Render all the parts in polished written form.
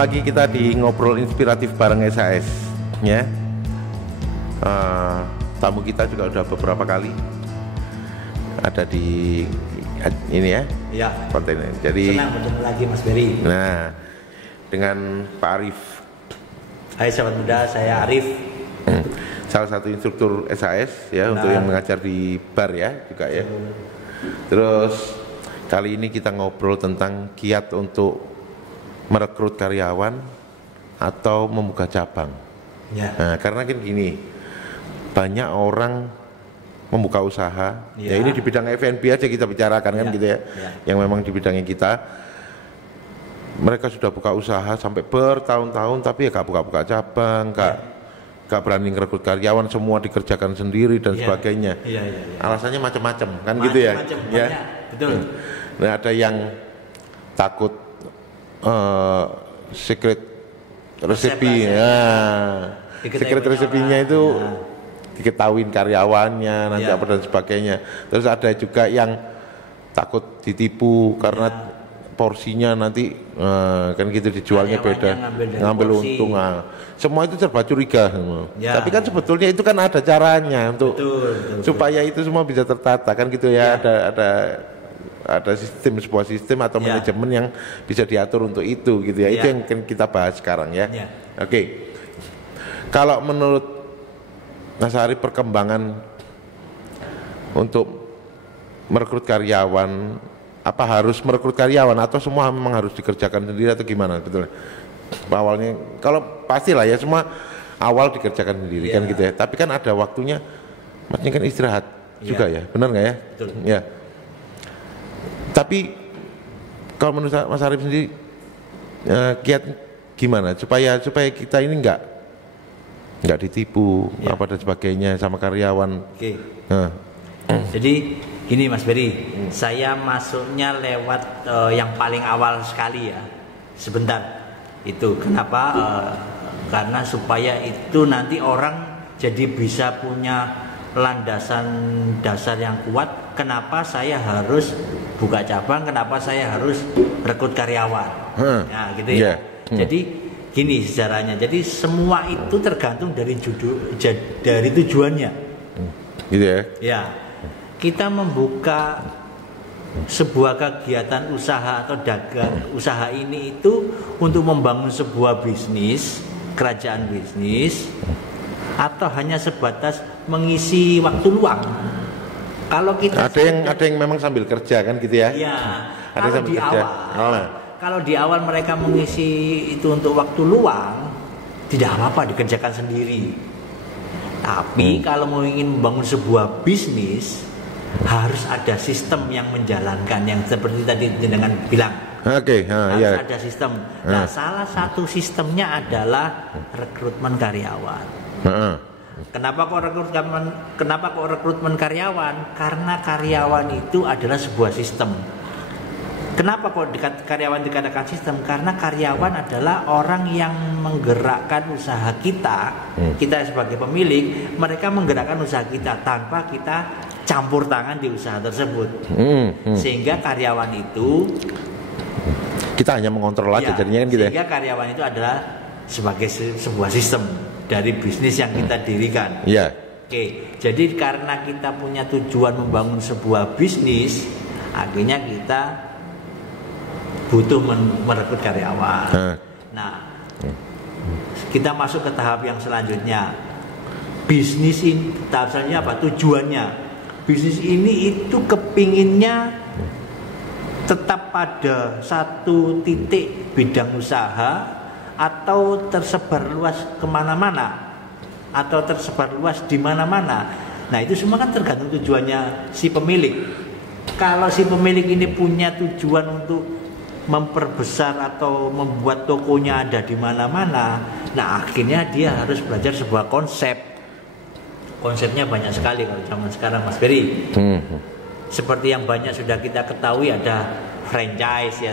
lagi kita di ngobrol inspiratif bareng SAS ya. Tamu kita juga udah beberapa kali ada di ini ya. Iya. Konten ini. Jadi senang bertemu lagi Mas Berry. Nah, dengan Pak Arif. Hai sahabat muda, saya Arif. Salah satu instruktur SAS ya, untuk yang mengajar di bar ya juga ya. Terus kali ini kita ngobrol tentang kiat untuk merekrut karyawan atau membuka cabang. Ya. Nah, karena kan gini, banyak orang membuka usaha. Ya ini di bidang F&B aja kita bicarakan kan gitu ya. Yang memang di bidangnya kita, mereka sudah buka usaha sampai bertahun-tahun tapi ya gak buka-buka cabang, gak berani merekrut karyawan, semua dikerjakan sendiri dan sebagainya. Alasannya macam-macam kan gitu ya. Ya. Betul. Nah, ada yang takut secret resepi secret resepinya itu diketahuin karyawannya nanti apa dan sebagainya. Terus ada juga yang takut ditipu karena porsinya nanti kan gitu dijualnya beda, ngambil untung. Semua itu serba curiga. Tapi kan sebetulnya itu kan ada caranya untuk supaya itu semua bisa tertata kan gitu ya. Ada sistem, sebuah sistem atau manajemen yang bisa diatur untuk itu gitu ya. Itu yang kita bahas sekarang ya. Oke. Kalau menurut Mas Arif, perkembangan untuk merekrut karyawan, apa harus merekrut karyawan atau semua memang harus dikerjakan sendiri atau gimana betul? Awalnya kalau pastilah ya semua awal dikerjakan sendiri kan gitu ya. Tapi kan ada waktunya, maksudnya kan istirahat juga ya. Benar nggak ya? Betul. Ya. Tapi kalau menurut Mas Arif sendiri kiat gimana supaya kita ini nggak ditipu apa dan sebagainya sama karyawan. Jadi gini Mas Berry, saya masuknya lewat yang paling awal sekali ya, sebentar itu. Kenapa? Karena supaya itu nanti orang jadi bisa punya landasan dasar yang kuat. Kenapa saya harus buka cabang? Kenapa saya harus rekrut karyawan? Nah, gitu ya. Jadi gini sejarahnya. Jadi semua itu tergantung dari dari tujuannya. Gitu ya. Ya. Kita membuka sebuah kegiatan usaha atau dagang usaha ini itu untuk membangun sebuah bisnis, kerajaan bisnis, atau hanya sebatas mengisi waktu luang. Kalau kita ada yang memang sambil kerja kan gitu ya. Iya. Ada Kalau sambil di kerja. Kalau di awal mereka mengisi itu untuk waktu luang, tidak apa-apa dikerjakan sendiri. Tapi kalau mau ingin membangun sebuah bisnis, harus ada sistem yang menjalankan, yang seperti tadi dengan bilang. Harus ada sistem. Nah, salah satu sistemnya adalah rekrutmen karyawan. Kenapa kok rekrutmen karyawan? Karena karyawan itu adalah sebuah sistem. Kenapa kok karyawan dikatakan sistem? Karena karyawan adalah orang yang menggerakkan usaha kita. Kita sebagai pemilik, mereka menggerakkan usaha kita tanpa kita campur tangan di usaha tersebut. Sehingga karyawan itu kita hanya mengontrol aja jadinya kan gitu ya. Sehingga karyawan itu adalah sebagai sebuah sistem dari bisnis yang kita dirikan. Oke, jadi karena kita punya tujuan membangun sebuah bisnis, akhirnya kita butuh merekrut karyawan. Nah, kita masuk ke tahap yang selanjutnya. Bisnis ini tahap selanjutnya apa? Tujuannya. Bisnis ini itu kepinginnya tetap pada satu titik bidang usaha, atau tersebar luas kemana-mana, atau tersebar luas di mana-mana. Nah, itu semua kan tergantung tujuannya si pemilik. Kalau si pemilik ini punya tujuan untuk memperbesar atau membuat tokonya ada di mana-mana, nah akhirnya dia harus belajar sebuah konsep. Konsepnya banyak sekali kalau zaman sekarang Mas Berry. Seperti yang banyak sudah kita ketahui, ada franchise ya.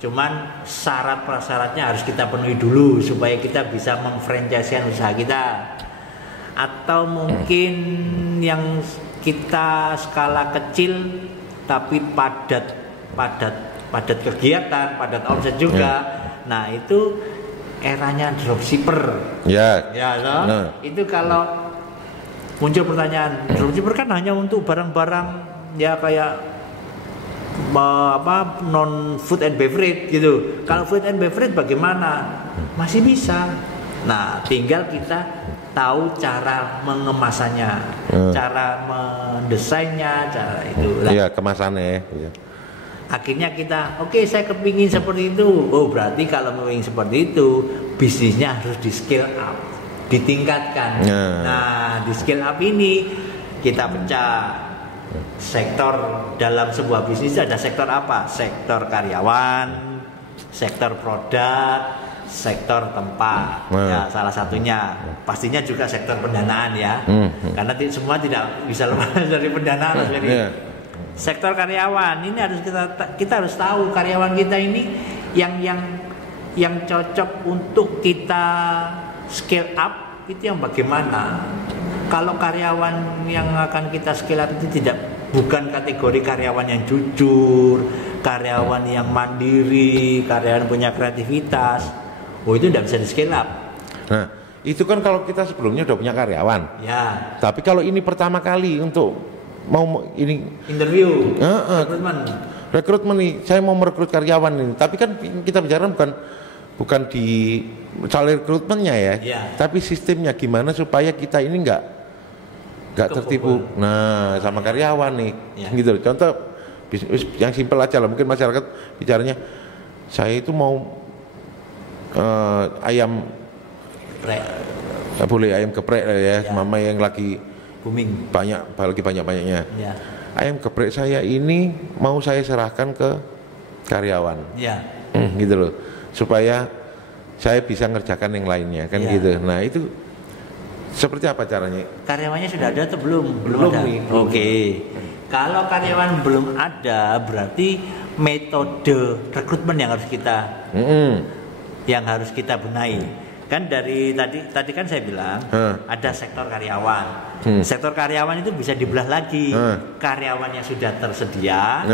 Cuman syarat prasyaratnya harus kita penuhi dulu supaya kita bisa memfranchisekan usaha kita. Atau mungkin yang kita skala kecil tapi padat kegiatan, padat omset juga. Nah itu eranya dropshipper. Ya. Ya, itu kalau muncul pertanyaan, dropshipper kan hanya untuk barang-barang ya kayak non food and beverage gitu. Kalau food and beverage bagaimana? Masih bisa. Nah, tinggal kita tahu cara mengemasannya, cara mendesainnya, cara itu. Iya, kemasannya. Iya. Akhirnya kita, oke, saya kepingin seperti itu. Oh, berarti kalau mau seperti itu, bisnisnya harus di scale up, ditingkatkan. Nah, di scale up ini kita pecah. Sektor dalam sebuah bisnis ada sektor apa? Sektor karyawan, sektor produk, sektor tempat. Ya, salah satunya. Pastinya juga sektor pendanaan ya. Karena semua tidak bisa lepas dari pendanaan. Sektor karyawan ini harus kita harus tahu karyawan kita ini yang cocok untuk kita scale up itu yang bagaimana. Kalau karyawan yang akan kita scale up itu bukan kategori karyawan yang jujur, karyawan yang mandiri, karyawan punya kreativitas, itu tidak bisa di scale up. Nah, itu kan kalau kita sebelumnya udah punya karyawan. Ya. Tapi kalau ini pertama kali untuk mau ini interview, rekrutmen nih, saya mau merekrut karyawan ini. Tapi kan kita bicara bukan di soal rekrutmennya ya, tapi sistemnya gimana supaya kita ini nggak tertipu. Nah, sama karyawan nih, gitu. Contoh yang simpel aja lah, mungkin masyarakat bicaranya, saya itu mau ayam geprek, boleh ayam geprek ya, mama yang lagi booming banyaknya. Ayam geprek saya ini mau saya serahkan ke karyawan, gitu loh, supaya saya bisa ngerjakan yang lainnya kan gitu. Nah itu seperti apa caranya? Karyawannya sudah ada atau belum? Belum ada. Oke. Kalau karyawan belum ada, berarti metode rekrutmen yang harus kita benahi. Kan dari tadi kan saya bilang ada sektor karyawan. Sektor karyawan itu bisa dibelah lagi. Karyawan yang sudah tersedia,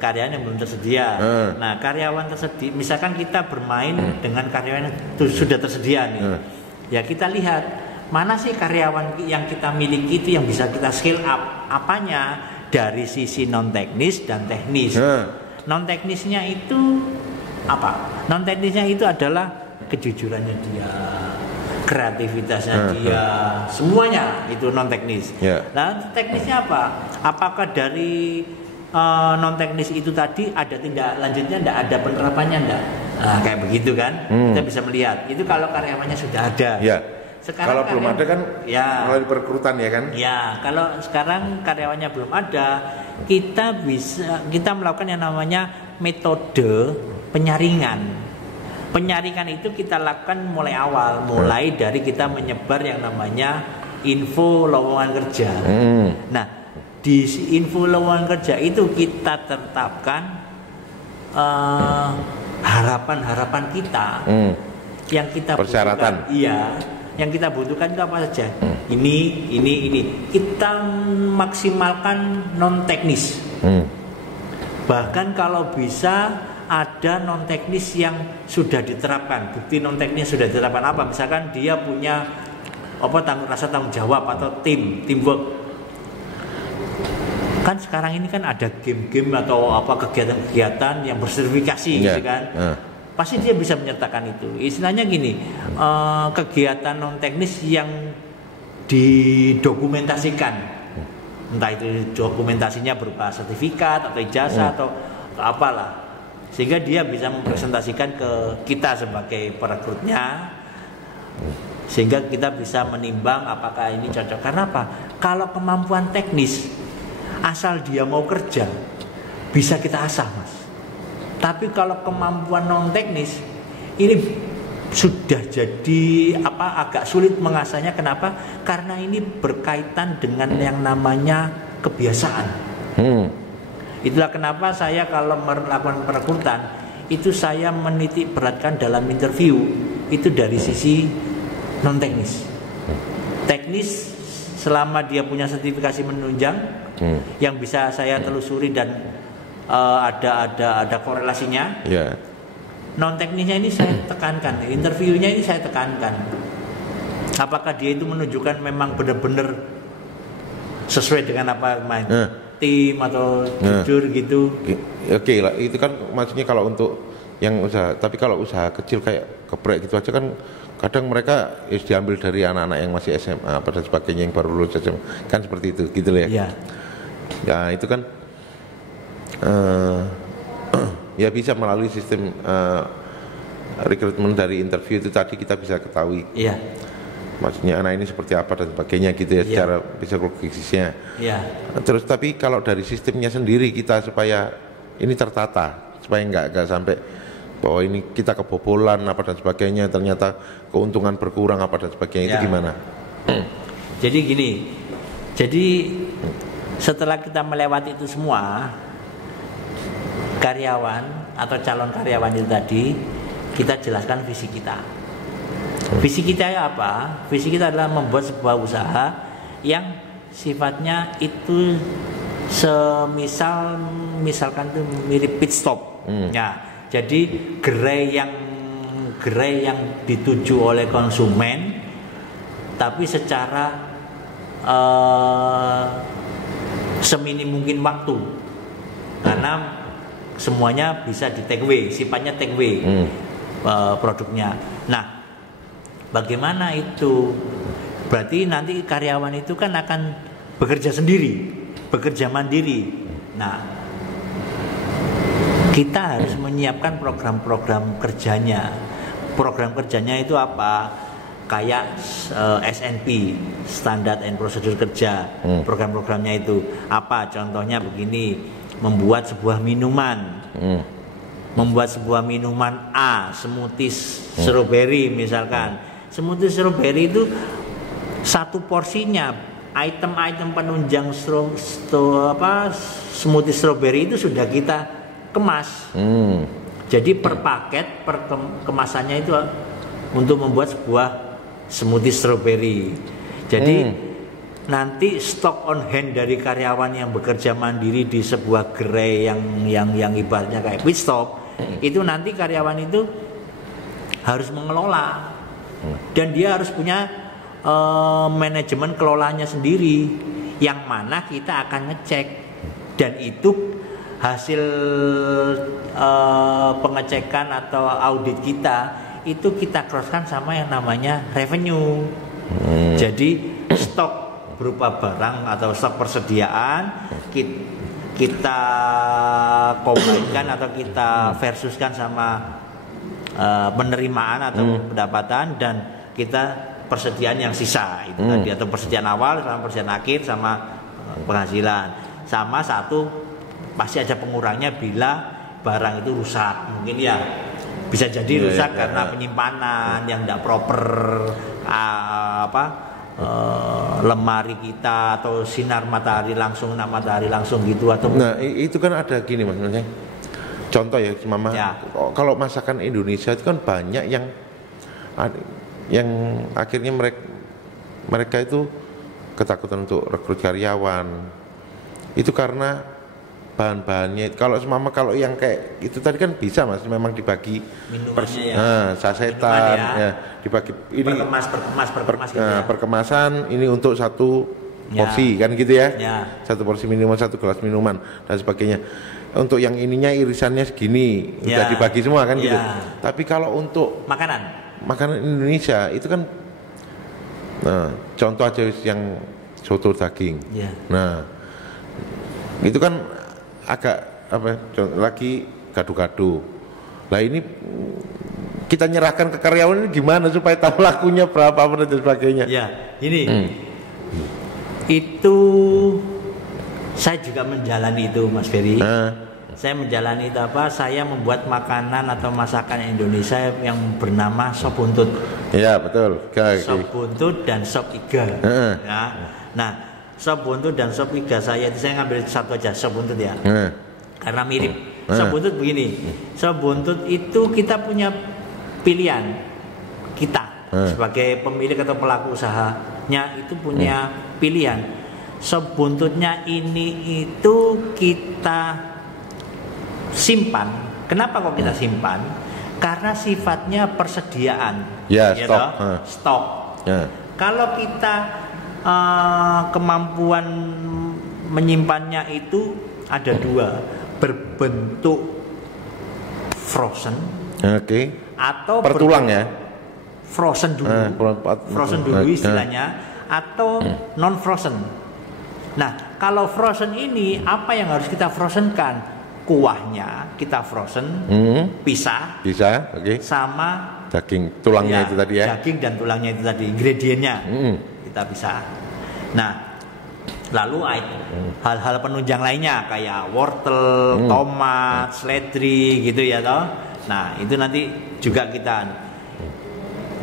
karyawan yang belum tersedia. Nah, karyawan tersedia, misalkan kita bermain dengan karyawan yang sudah tersedia nih. Ya kita lihat mana sih karyawan yang kita miliki itu yang bisa kita scale up. Apanya? Dari sisi non teknis dan teknis. Non teknisnya itu apa? Non teknisnya itu adalah kejujurannya dia, kreativitasnya dia, semuanya itu non teknis. Nah, teknisnya apa? Apakah dari non teknis itu tadi ada tindak lanjutnya, ada penerapannya enggak? Nah, kayak begitu kan? Kita bisa melihat. Itu kalau karyawannya sudah ada. Sekarang kalau belum ada kan melalui perekrutan ya kan? Ya, kalau sekarang karyawannya belum ada, kita melakukan yang namanya metode penyaringan. Penyaringan itu kita lakukan mulai awal, mulai dari kita menyebar yang namanya info lowongan kerja. Nah, di info lowongan kerja itu kita tetapkan harapan-harapan kita yang kita persyaratan. Yang kita butuhkan itu apa saja? Ini. Kita maksimalkan non teknis. Bahkan kalau bisa ada non teknis yang sudah diterapkan. Bukti non teknis sudah diterapkan apa? Misalkan dia punya rasa tanggung jawab atau teamwork. Kan sekarang ini kan ada game-game atau kegiatan-kegiatan yang bersertifikasi gitu kan. Pasti dia bisa menyertakan itu. Istilahnya gini, kegiatan non teknis yang didokumentasikan. Entah itu dokumentasinya berupa sertifikat atau ijazah atau apalah. Sehingga dia bisa mempresentasikan ke kita sebagai perekrutnya, sehingga kita bisa menimbang apakah ini cocok. Karena apa? Kalau kemampuan teknis asal dia mau kerja bisa kita asah, Mas. Tapi kalau kemampuan non teknis ini sudah jadi agak sulit mengasahnya. Kenapa? Karena ini berkaitan dengan yang namanya kebiasaan. Itulah kenapa saya kalau melakukan perekrutan itu saya menitik beratkan dalam interview itu dari sisi non teknis. Teknis selama dia punya sertifikasi menunjang yang bisa saya telusuri dan ada korelasinya. non teknisnya ini saya tekankan, interviewnya ini saya tekankan. Apakah dia itu menunjukkan memang benar-benar sesuai dengan apa main tim atau jujur gitu? Oke lah, itu kan maksudnya kalau untuk yang usaha. Tapi kalau usaha kecil kayak geprek gitu aja kan kadang mereka diambil dari anak-anak yang masih SMA apa dan sebagainya yang baru lulus SMA kan seperti itu gitu loh ya. Iya. Ya itu kan ya bisa melalui sistem rekrutmen dari interview itu tadi kita bisa ketahui. Iya. Maksudnya anak ini seperti apa dan sebagainya gitu ya, secara psikologisnya. Iya. Terus tapi kalau dari sistemnya sendiri kita supaya ini tertata, supaya nggak sampai bahwa ini kita kebobolan apa dan sebagainya, ternyata keuntungan berkurang apa dan sebagainya, itu gimana? Jadi gini, jadi setelah kita melewati itu semua, karyawan atau calon karyawan itu tadi kita jelaskan visi kita. Visi kita apa? Visi kita adalah membuat sebuah usaha yang sifatnya itu misalkan itu mirip pit stop. Ya, jadi gerai yang dituju oleh konsumen, tapi secara seminim mungkin waktu, karena semuanya bisa di take away, sifatnya take away produknya. Nah, bagaimana itu? Berarti nanti karyawan itu kan akan bekerja sendiri, bekerja mandiri. Nah, kita harus menyiapkan program-program kerjanya. Program kerjanya itu apa? Kayak SNP, Standard and Procedure Kerja. Program-programnya itu apa? Contohnya begini, membuat sebuah minuman. Membuat sebuah minuman A, smoothies strawberry misalkan. Smoothie strawberry itu satu porsinya, item-item penunjang smoothie strawberry itu sudah kita kemas. Jadi per paket, per kemasannya itu untuk membuat sebuah smoothie strawberry. Jadi nanti stok on hand dari karyawan yang bekerja mandiri di sebuah gerai yang ibaratnya kayak pit stop, itu nanti karyawan itu harus mengelola. Dan dia harus punya manajemen kelolanya sendiri, yang mana kita akan ngecek, dan itu hasil pengecekan atau audit kita itu kita crosskan sama yang namanya revenue. Jadi stok berupa barang atau stok persediaan kita kombinkan atau kita versuskan sama penerimaan atau pendapatan, dan kita persediaan yang sisa itu tadi, atau persediaan awal sama persediaan akhir sama penghasilan. Sama satu pasti ada pengurangnya bila barang itu rusak, mungkin ya bisa jadi rusak karena penyimpanan yang tidak proper, lemari kita atau sinar matahari langsung gitu, atau nah itu kan ada gini maksudnya. Contoh ya Mama, kalau masakan Indonesia itu kan banyak yang akhirnya mereka itu ketakutan untuk rekrut karyawan. Itu karena bahan-bahannya. Kalau yang kayak itu tadi kan bisa Mas, memang dibagi sasetan ya, dibagi ini perkemasan ini untuk satu porsi kan gitu ya. Satu porsi minuman, satu gelas minuman dan sebagainya. Untuk yang ininya irisannya segini, udah dibagi semua kan gitu. Tapi kalau untuk makanan Indonesia itu kan, nah contoh aja yang soto daging. Nah itu kan agak lagi gado-gado. Lah ini kita nyerahkan ke karyawan ini gimana supaya tahu lakunya berapa dan sebagainya. Ya ini itu saya juga menjalani itu Mas Ferry. Saya menjalani itu Saya membuat makanan atau masakan Indonesia yang bernama sop buntut. Iya betul. Sop buntut dan sop iga. Ya. Nah, sop buntut dan sop iga saya ngambil satu aja, sop buntut ya. Karena mirip. Sop buntut begini. Sop buntut itu kita punya pilihan. Kita sebagai pemilik atau pelaku usahanya itu punya pilihan. Sop buntutnya ini itu kita simpan. Kenapa kok kita simpan? Karena sifatnya persediaan. Ya, ya stok. Stok. Ya. Kalau kita kemampuan menyimpannya itu ada dua, berbentuk frozen. Atau pertulang ya. Frozen dulu. Frozen dulu istilahnya, atau non frozen. Nah, kalau frozen ini apa yang harus kita frozenkan? Kuahnya kita frozen, pisah, sama daging tulangnya itu tadi ya. Daging dan tulangnya itu tadi, ingredientnya kita pisah. Nah, lalu hal-hal penunjang lainnya kayak wortel, tomat, seledri gitu ya toh. Nah, itu nanti juga kita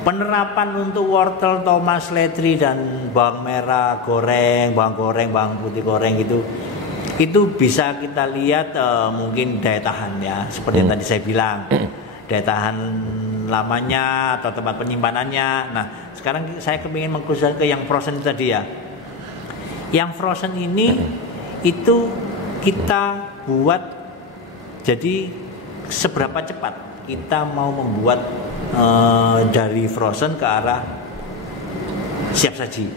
penerapan untuk wortel, tomat, seledri dan bawang merah goreng, bawang putih goreng gitu. Itu bisa kita lihat mungkin daya tahan ya, seperti yang tadi saya bilang, daya tahan lamanya atau tempat penyimpanannya. Nah, sekarang saya kepingin mengkhususkan ke yang frozen tadi ya. Yang frozen ini itu kita buat jadi seberapa cepat kita mau membuat dari frozen ke arah siap saji.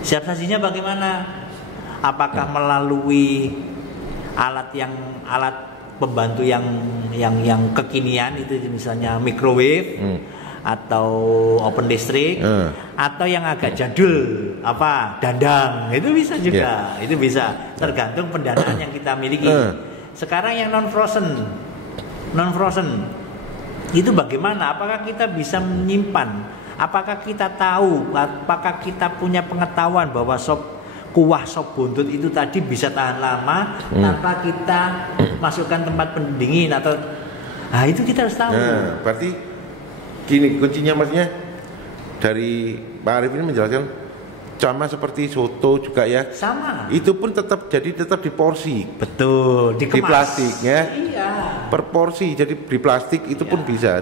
Siap sajinya bagaimana? Apakah melalui alat pembantu yang kekinian itu misalnya microwave atau oven listrik, atau yang agak jadul dandang, itu bisa juga. Itu bisa tergantung pendanaan yang kita miliki. Sekarang yang non frozen itu bagaimana? Apakah kita bisa menyimpan? Apakah kita tahu? Apakah kita punya pengetahuan bahwa kuah sop buntut itu tadi bisa tahan lama tanpa kita masukkan tempat pendingin atau itu kita harus tahu. Nah, berarti gini kuncinya, maksudnya dari Pak Arif ini menjelaskan sama seperti soto juga ya. Sama. Itu pun tetap di porsi. Betul, dikemas. Di plastik ya. Iya. Per porsi, jadi di plastik itu pun bisa.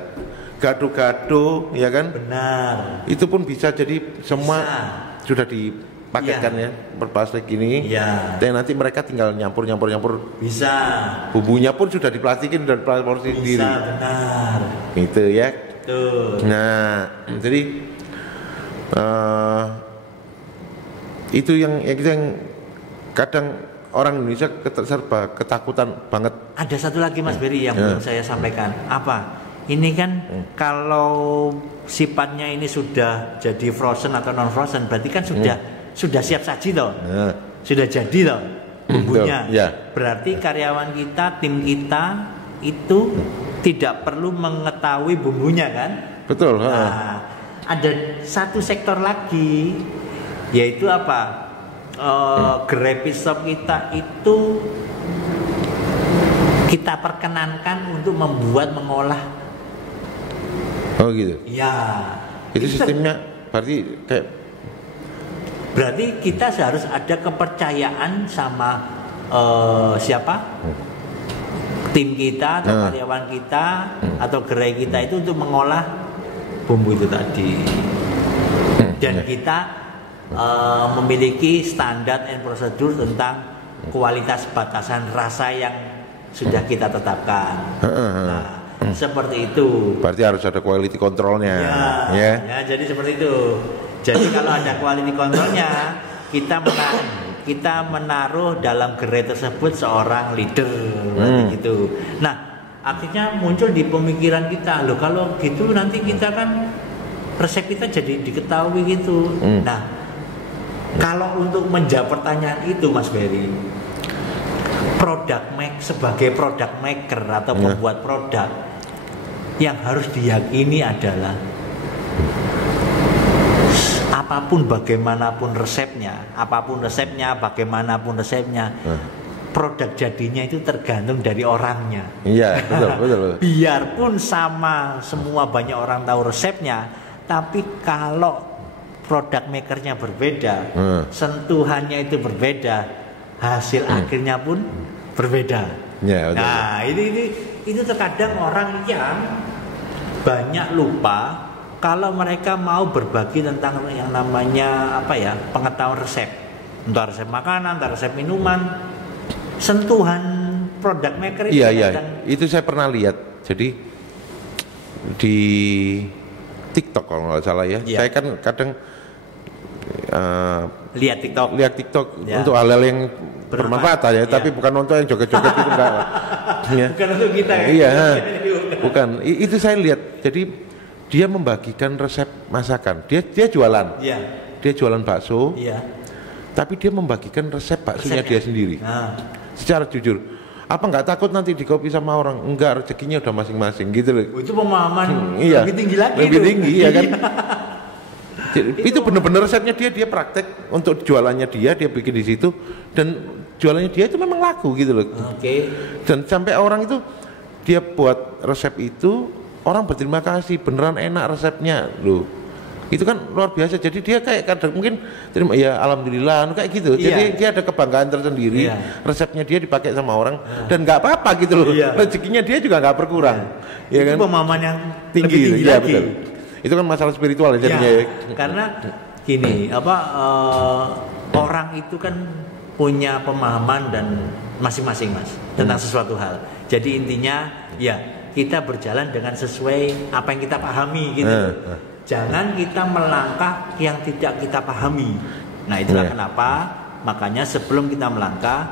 Gado-gado ya kan? Benar. Itu pun bisa, jadi semua sudah dipaketkan ya berplastik ini. Dan nanti mereka tinggal nyampur. Bisa. Bumbunya pun sudah diplastikin dan porsi sendiri. Bisa, benar. Gitu ya. Betul. Nah, jadi itu yang kadang orang Indonesia serba ketakutan banget. Ada satu lagi Mas Beri yang belum saya sampaikan. Apa? Ini kan kalau sifatnya ini sudah jadi frozen atau non frozen, berarti kan sudah siap saji loh. Sudah jadi loh bumbunya. Berarti karyawan kita, tim kita itu tidak perlu mengetahui bumbunya kan? Betul. Nah, ada satu sektor lagi, yaitu apa? Gerai pisop kita itu kita perkenankan untuk mengolah. Oh gitu. Ya. Itu sistemnya berarti kita harus ada kepercayaan sama siapa? Tim kita atau karyawan kita atau gerai kita itu untuk mengolah bumbu itu tadi. Dan kita memiliki standar and prosedur tentang kualitas batasan rasa yang sudah kita tetapkan. Nah, seperti itu. Berarti harus ada quality controlnya. Ya, jadi seperti itu. Jadi kalau ada quality controlnya, kita menaruh dalam gerai tersebut seorang leader, gitu. Nah, akhirnya muncul di pemikiran kita, loh kalau gitu nanti kita kan resep kita jadi diketahui gitu. Nah, kalau untuk menjawab pertanyaan itu Mas Beri, sebagai product maker atau pembuat produk, yang harus diyakini adalah apapun bagaimanapun resepnya, bagaimanapun resepnya, produk jadinya itu tergantung dari orangnya. Iya, betul. Biarpun sama semua banyak orang tahu resepnya, tapi kalau produk makernya berbeda, sentuhannya itu berbeda, hasil akhirnya pun berbeda. Ya, betul. Nah, itu terkadang orang yang banyak lupa kalau mereka mau berbagi tentang yang namanya pengetahuan resep, entah resep makanan, entah resep minuman, sentuhan product maker itu. Iya, itu saya pernah lihat. Jadi di TikTok kalau nggak salah ya. Saya kan kadang lihat TikTok untuk hal-hal yang bermanfaat ya, tapi bukan untuk yang joget-joget itu enggak. Ya. Bukan untuk kita ya. Iya, bukan. Itu saya lihat. Jadi dia membagikan resep masakan. Dia jualan. Iya. Dia jualan bakso. Iya. Tapi dia membagikan resep baksonya dia sendiri. Secara jujur. Apa nggak takut nanti di copy sama orang? Enggak, rezekinya udah masing-masing gitu loh. Itu pemahaman lebih tinggi lagi. Lebih tinggi ya kan. Itu benar-benar resepnya dia praktek untuk jualannya dia bikin di situ, dan jualannya dia itu memang laku gitu loh. Oke. Dan sampai orang itu dia buat resep itu, orang berterima kasih, beneran enak resepnya loh. Itu kan luar biasa. Jadi dia kayak kadang mungkin terima ya alhamdulillah kayak gitu. Jadi dia ada kebanggaan tersendiri. Resepnya dia dipakai sama orang dan nggak apa-apa gitu loh. Rezekinya dia juga nggak berkurang. Ya kan? Itu pemahaman yang tinggi lebih tinggi lagi. Betul. Itu kan masalah spiritual jadinya ya. Karena gini, orang itu kan punya pemahaman dan masing-masing Mas tentang sesuatu hal. Jadi intinya ya kita berjalan dengan sesuai apa yang kita pahami gitu. Jangan kita melangkah yang tidak kita pahami. Nah itulah kenapa makanya sebelum kita melangkah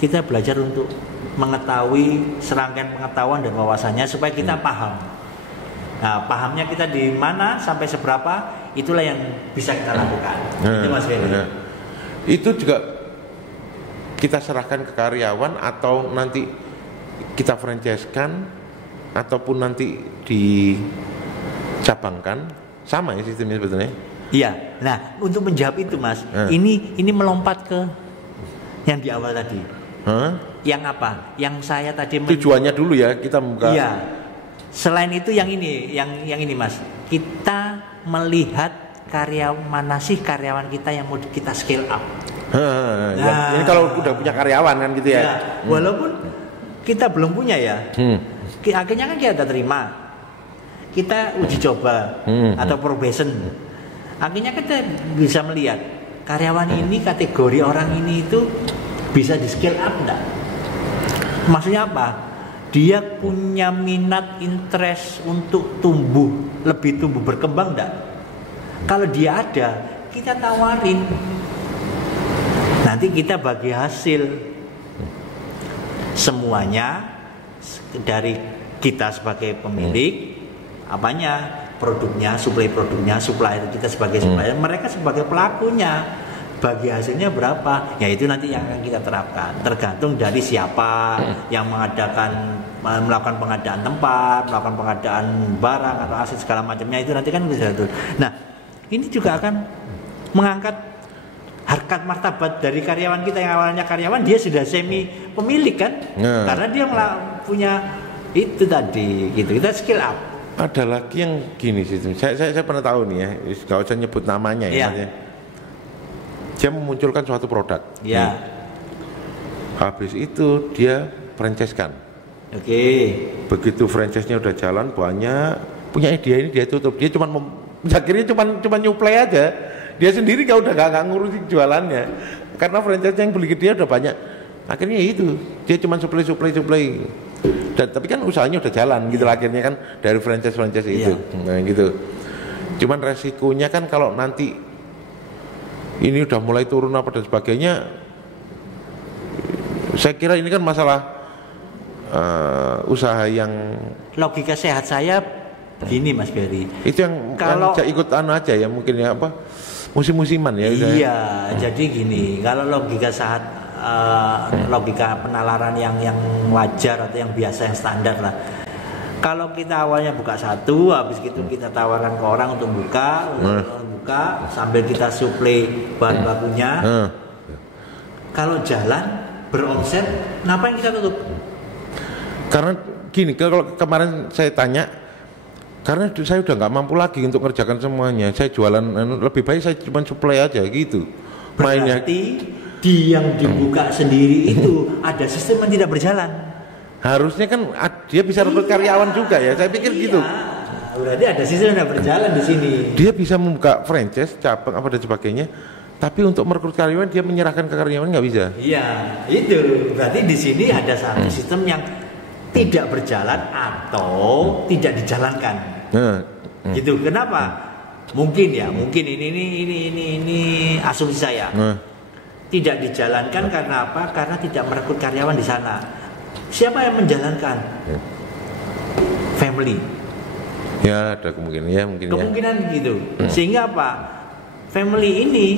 kita belajar untuk mengetahui serangkaian pengetahuan dan wawasannya supaya kita paham. Nah pahamnya kita di mana sampai seberapa, itulah yang bisa kita lakukan. Itu Mas Ferry. Itu juga kita serahkan ke karyawan atau nanti kita franchise-kan ataupun nanti dicabangkan, sama ya sistemnya sebetulnya. Iya. Nah untuk menjawab itu Mas, ini melompat ke yang di awal tadi. Yang apa? Yang saya tadi tujuannya dulu ya kita membuka. Iya. Selain itu yang ini Mas, kita melihat mana sih karyawan kita yang mau kita scale up. Ini kalau udah punya karyawan kan gitu ya. Walaupun kita belum punya ya, akhirnya kan kita terima, kita uji coba atau probation. Akhirnya kita bisa melihat karyawan ini, kategori orang ini itu bisa di scale up enggak? Maksudnya apa? Dia punya minat, interest untuk lebih tumbuh berkembang enggak? Kalau dia ada, kita tawarin. Nanti kita bagi hasil semuanya dari kita sebagai pemilik, apanya? Produknya, supplier kita sebagai supplier, mereka sebagai pelakunya. Bagi hasilnya berapa? Ya itu nanti yang akan kita terapkan. Tergantung dari siapa yang melakukan pengadaan tempat, melakukan pengadaan barang atau aset segala macamnya, itu nanti kan bisa diatur. Nah, ini juga akan mengangkat harkat martabat dari karyawan kita yang awalnya karyawan, dia sudah semi pemilik kan? Karena dia punya itu tadi gitu. Kita skill up. Ada lagi yang gini sih. Saya pernah tahu nih ya, nggak usah nyebut namanya ya. Dia memunculkan suatu produk. Ya. Habis itu dia franchise-kan. Oke. Begitu franchise-nya udah jalan banyak, punya ide ini dia tutup. Dia akhirnya cuma nyuplai aja. Dia sendiri udah nggak ngurusin jualannya. Karena franchise-nya yang beli ke dia udah banyak. Akhirnya itu, dia cuma supply. Tapi kan usahanya udah jalan gitu lah, akhirnya kan dari franchise itu. Nah gitu. Cuman resikonya kan kalau nanti ini udah mulai turun apa dan sebagainya, saya kira ini kan masalah usaha yang logika sehat saya begini Mas Ferry. Itu yang kalau ikut aja ya mungkin ya apa musim-musiman ya. Iya, jadi gini, kalau logika sehat, logika penalaran yang wajar atau yang biasa, yang standar lah. Kalau kita awalnya buka satu, habis itu kita tawarkan ke orang untuk buka sambil kita suplai bahan bakunya. Kalau jalan beromset, kenapa yang kita tutup? Karena gini, kalau kemarin saya tanya, karena saya udah nggak mampu lagi untuk ngerjakan semuanya, saya jualan, lebih baik saya cuma suplai aja gitu. Berarti di yang dibuka sendiri itu ada sistem yang tidak berjalan. Harusnya kan dia bisa rekrut karyawan juga ya, saya pikir gitu. Berarti ada sistem yang berjalan di sini. Dia bisa membuka franchise, cabang apa dan sebagainya, tapi untuk merekrut karyawan dia menyerahkan ke karyawan nggak bisa. Iya, itu berarti di sini ada satu sistem yang tidak berjalan atau tidak dijalankan. Gitu. Kenapa? Mungkin ini asumsi saya. Tidak dijalankan karena apa? Karena tidak merekrut karyawan di sana. Siapa yang menjalankan? Family. Ya, ada kemungkinan gitu. Sehingga apa? Family ini,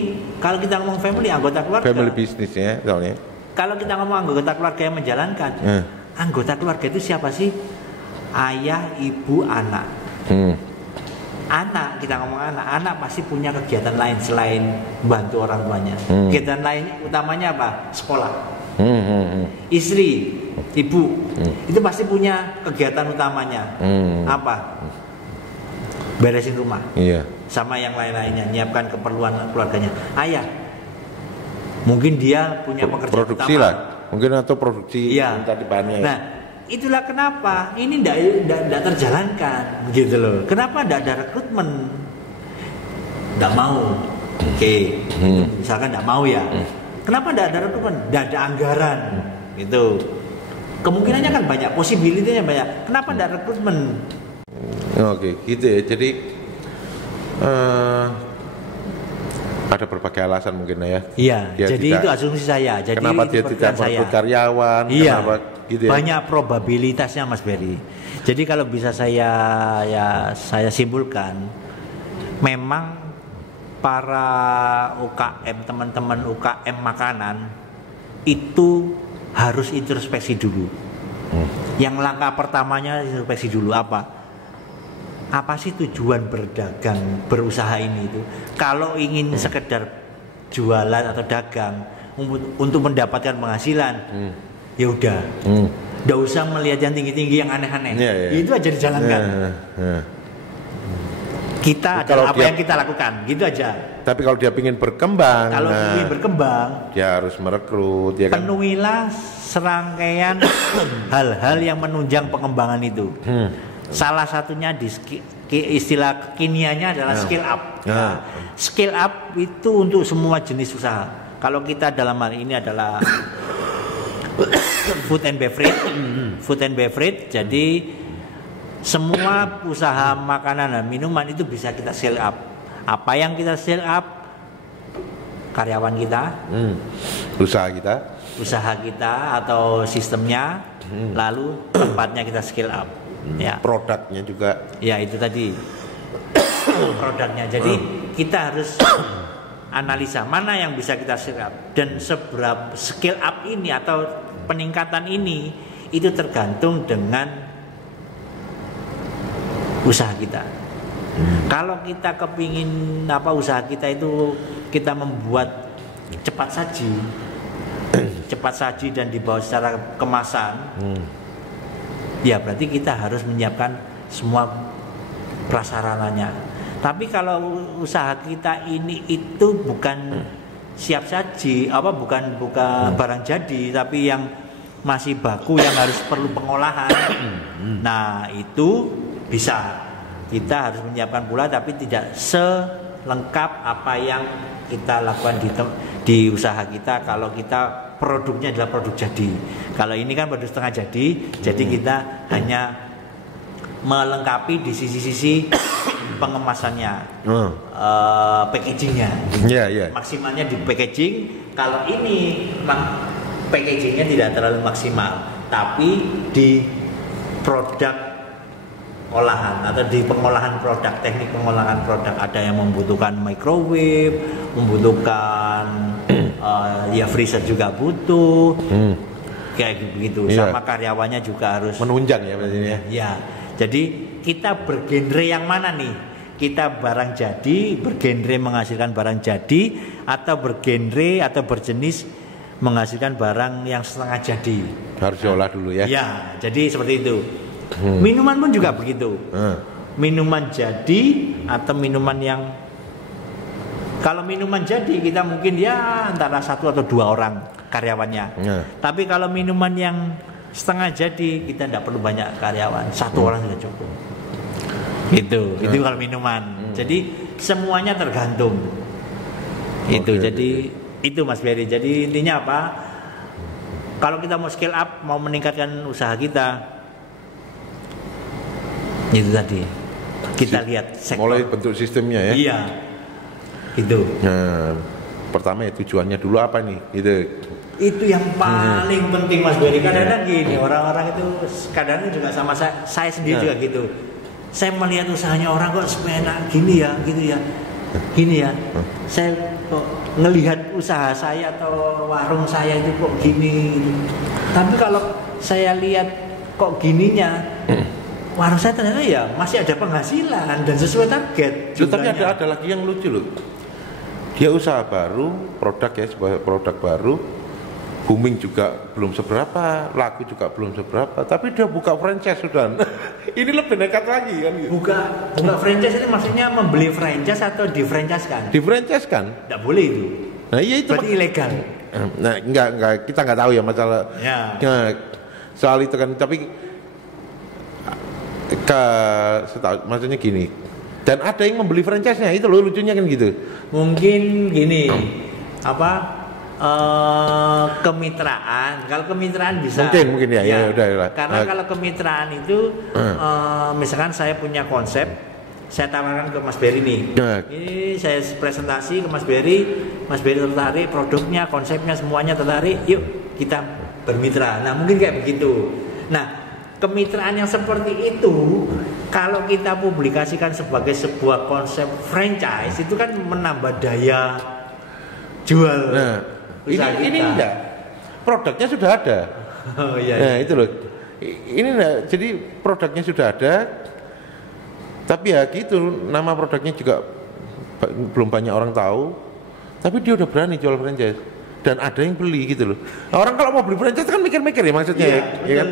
kalau kita ngomong family, anggota keluarga. Family business ya, soalnya. Kalau kita ngomong anggota keluarga yang menjalankan, anggota keluarga itu siapa sih? Ayah, ibu, anak. Anak, kita ngomong anak pasti punya kegiatan lain selain bantu orang tuanya. Kegiatan lain utamanya apa? Sekolah. Istri, ibu, itu pasti punya kegiatan utamanya. Apa? Beresin rumah. Sama yang lain-lainnya, nyiapkan keperluan keluarganya. Ayah, mungkin dia punya pekerjaan produksi utama. Lah, mungkin atau produksi tadi bahannya. Nah, itulah kenapa ini tidak terjalankan, gitu loh. Kenapa tidak ada rekrutmen? Tidak mau. Misalkan tidak mau ya. Kenapa tidak ada rekrutmen? Tidak ada anggaran, gitu. Kemungkinannya kan banyak, possibility-nya banyak. Kenapa tidak rekrutmen? Gitu ya. Jadi ada berbagai alasan mungkin ya. Iya. Jadi itu asumsi saya. Jadi kenapa dia tidak merekrut karyawan? Iya. Kenapa gitu ya? Banyak probabilitasnya, Mas Berry. Jadi kalau bisa saya simpulkan, memang para UKM, teman-teman UKM makanan itu harus introspeksi dulu. Yang langkah pertamanya introspeksi dulu apa sih tujuan berdagang, berusaha ini itu? Kalau ingin sekedar jualan atau dagang untuk mendapatkan penghasilan, ya udah, nggak usah melihat yang tinggi-tinggi, yang aneh-aneh. Itu aja dijalankan. Kita adalah apa yang kita lakukan, gitu aja. Tapi kalau dia ingin berkembang, dia harus merekrut. Ya kan? Penuhilah serangkaian hal-hal yang menunjang pengembangan itu. Salah satunya di istilah kekiniannya adalah skill up. Skill up itu untuk semua jenis usaha. Kalau kita dalam hal ini adalah food and beverage, jadi semua usaha makanan dan minuman itu bisa kita skill up. Apa yang kita skill up? Karyawan kita, usaha kita atau sistemnya, lalu tempatnya kita skill up. Ya. Produknya juga. Ya, itu tadi. Produknya. Jadi kita harus analisa mana yang bisa kita skill up, dan seberapa skill up ini atau peningkatan ini itu tergantung dengan usaha kita. Kalau kita kepingin usaha kita itu kita membuat cepat saji dan dibawa secara kemasan, ya berarti kita harus menyiapkan semua prasarananya. Tapi kalau usaha kita ini itu bukan siap saji, bukan barang jadi, tapi yang masih baku yang harus perlu pengolahan. Nah, itu bisa kita harus menyiapkan pula, tapi tidak selengkap apa yang kita lakukan di usaha kita. Kalau kita produknya adalah produk jadi, kalau ini kan produk setengah jadi kita hanya melengkapi di sisi-sisi pengemasannya, packagingnya, maksimalnya di packaging. Kalau ini packagingnya tidak terlalu maksimal, tapi di produk olahan atau di pengolahan produk, teknik pengolahan produk, ada yang membutuhkan microwave, membutuhkan ya freezer juga butuh, kayak begitu. Sama karyawannya juga harus menunjang ya berarti ya. Jadi kita bergenre yang mana nih? Kita barang jadi, bergenre menghasilkan barang jadi, atau bergenre atau berjenis menghasilkan barang yang setengah jadi. Harus diolah dulu ya. Ya, jadi seperti itu. Minuman pun juga begitu. Minuman jadi atau minuman yang, kalau minuman jadi kita mungkin ya antara 1 atau 2 orang karyawannya. Tapi kalau minuman yang setengah jadi kita tidak perlu banyak karyawan, 1 orang sudah cukup. Itu kalau minuman. Jadi semuanya tergantung. Jadi itu Mas Berry. Jadi intinya apa? Kalau kita mau scale up, mau meningkatkan usaha kita, Itu tadi kita lihat sektor. Mulai bentuk sistemnya ya. Iya. Gitu. Nah, pertama ya tujuannya dulu apa nih? Gitu. Itu yang paling penting Mas Beri. Kadang-kadang gini, orang-orang itu kadang juga sama saya sendiri juga gitu. Saya melihat usahanya orang kok sepenak gini ya, gitu ya. Gini ya. Saya kok ngelihat usaha saya atau warung saya itu kok gini gitu. Tapi kalau saya lihat kok gininya, warung saya ternyata ya masih ada penghasilan dan sesuai target. Tapi ada lagi yang lucu loh. Dia usaha baru, produk ya, sebuah produk baru, booming juga belum seberapa, laku juga belum seberapa, tapi dia buka franchise sudah. Ini lebih nekat lagi kan? Gitu. Buka franchise itu maksudnya membeli franchise atau di-franchise-kan? Di-franchise-kan? Tidak boleh itu. Nah iya itu. Berarti ilegal. Nah enggak, kita nggak tahu ya masalah. Ya. Nah, soal itu kan, tapi maksudnya gini. Dan ada yang membeli franchise-nya, itu loh lucunya kan gitu. Mungkin gini, kemitraan. Kalau kemitraan bisa. Mungkin ya udah. Karena kalau kemitraan itu, misalkan saya punya konsep, saya tawarkan ke Mas Beri nih. Ini saya presentasi ke Mas Beri tertarik, produknya, konsepnya semuanya tertarik. Yuk kita bermitra. Nah mungkin kayak begitu. Nah kemitraan yang seperti itu, kalau kita publikasikan sebagai sebuah konsep franchise, itu kan menambah daya jual. Nah, ini enggak. Produknya sudah ada. Oh iya. Nah, itu loh. Ini enggak, jadi produknya sudah ada. Tapi ya gitu, nama produknya juga belum banyak orang tahu. Tapi dia udah berani jual franchise dan ada yang beli gitu loh. Nah, orang kalau mau beli franchise kan mikir-mikir ya maksudnya, ya kan?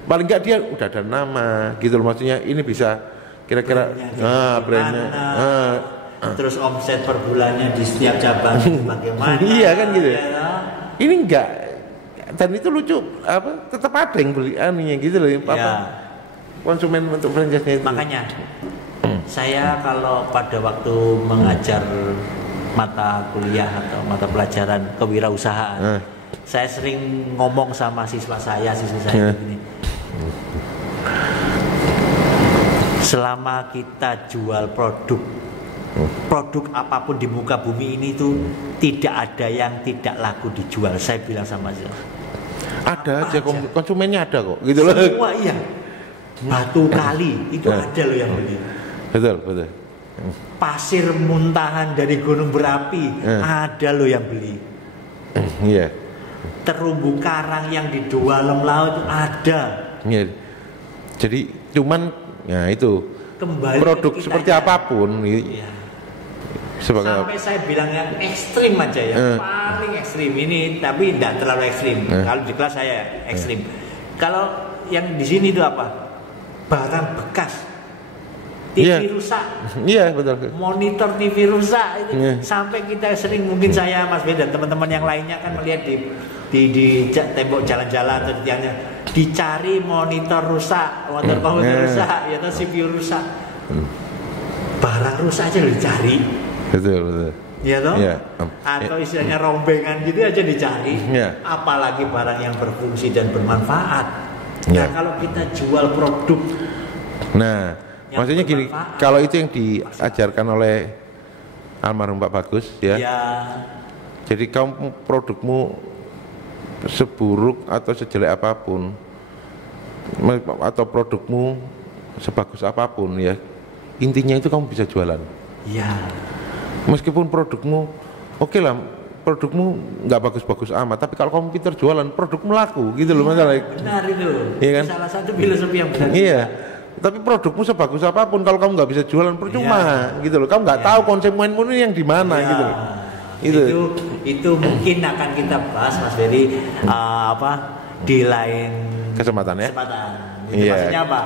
Paling enggak dia udah ada nama gitu loh, maksudnya ini bisa kira-kira brandnya terus omset per bulannya di setiap cabang bagaimana. Iya kan gitu ya. Ini enggak, dan itu lucu tetap ada yang beli aninya gitu loh konsumen untuk franchise-nya itu. Makanya saya kalau pada waktu mengajar mata kuliah atau mata pelajaran kewirausahaan, saya sering ngomong sama siswa saya begini. Selama kita jual produk apapun di muka bumi ini tuh tidak ada yang tidak laku dijual. Saya bilang sama dia. Ada aja konsumennya ada kok, gitu loh. Semua iya. Batu kali itu ada loh yang beli. Betul. Pasir muntahan dari gunung berapi ada loh yang beli. Iya. Terumbu karang yang di dalam laut itu ada. Iya. Jadi cuman ya itu kembali produk seperti apapun sampai saya bilang yang ekstrim aja ya, paling ekstrim ini, tapi tidak terlalu ekstrim. Kalau di kelas saya ekstrim. Kalau yang di sini itu apa? Barang bekas, TV rusak, betul. Monitor TV rusak itu sampai kita sering, mungkin saya, Mas Ben dan teman-teman yang lainnya kan melihat di tembok jalan-jalan atau di tiangnya dicari monitor rusak, komputer rusak, ya atau CPU rusak, barang rusak aja dicari. Betul. Ya toh? Atau istilahnya rombengan gitu aja dicari. Apalagi barang yang berfungsi dan bermanfaat. Nah kalau kita jual produk, maksudnya gini, kalau itu yang diajarkan oleh almarhum Pak Bagus ya. Jadi kamu produkmu seburuk atau sejelek apapun, atau produkmu sebagus apapun ya, intinya itu kamu bisa jualan. Meskipun produkmu oke lah, produkmu nggak bagus-bagus amat, tapi kalau kamu pintar jualan, produkmu laku gitu loh masalahnya. Benar itu. Iya kan? Salah satu filosofi yang benar. Iya. Tapi produkmu sebagus apapun, kalau kamu nggak bisa jualan percuma gitu loh. Kamu nggak tahu konsumenmu ini yang di mana gitu loh. Itu mungkin akan kita bahas, Mas Beri, di lain kesempatan ya. Itu maksudnya apa?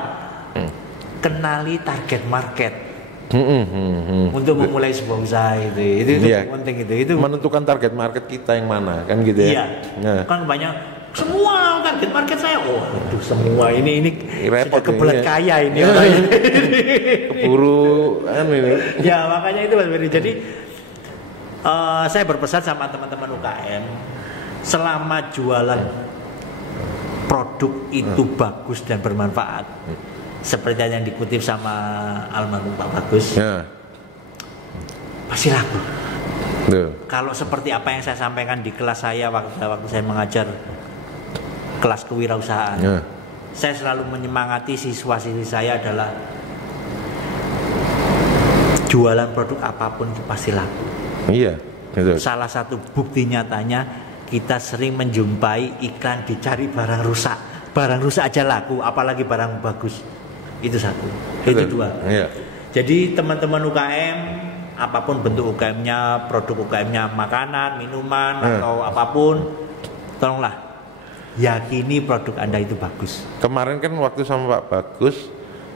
Kenali target market. Untuk memulai sebuah usaha itu penting itu menentukan target market kita yang mana kan gitu ya. Kan banyak semua target market saya, semua ini repot, kebelet kaya ini. Keburu ini. Ya makanya itu Mas Beri. Jadi saya berpesan sama teman-teman UKM, selama jualan produk itu bagus dan bermanfaat, seperti yang dikutip sama almarhum Pak Bagus, pasti laku. Kalau seperti apa yang saya sampaikan di kelas saya waktu saya mengajar kelas kewirausahaan, saya selalu menyemangati siswa-siswi saya adalah jualan produk apapun itu pasti laku. Iya, betul. Salah satu bukti nyatanya kita sering menjumpai iklan dicari barang rusak. Barang rusak aja laku, apalagi barang bagus. Itu satu. Betul. Itu dua. Iya. Jadi teman-teman UKM, apapun bentuk UKM-nya, produk UKM-nya makanan, minuman atau apapun, tolonglah yakini produk Anda itu bagus. Kemarin kan waktu sama Pak Bagus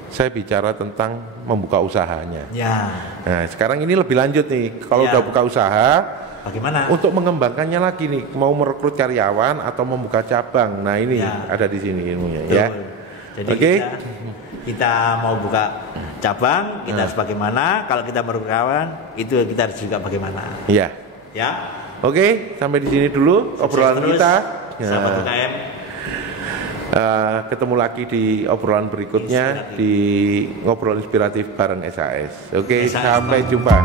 saya bicara tentang membuka usahanya. Ya. Nah, sekarang ini lebih lanjut nih. Kalau udah buka usaha, bagaimana? Untuk mengembangkannya lagi nih, mau merekrut karyawan atau membuka cabang. Nah, ini ada di sini ilmunya. Betul. Ya. Jadi kita mau buka cabang, kita harus bagaimana? Kalau kita merekrut karyawan, itu kita harus juga bagaimana? Iya. Ya. Oke, sampai di sini dulu obrolan kita. Sahabat UKM. Ketemu lagi di obrolan berikutnya di ngobrol inspiratif bareng SAS. Oke, sampai jumpa.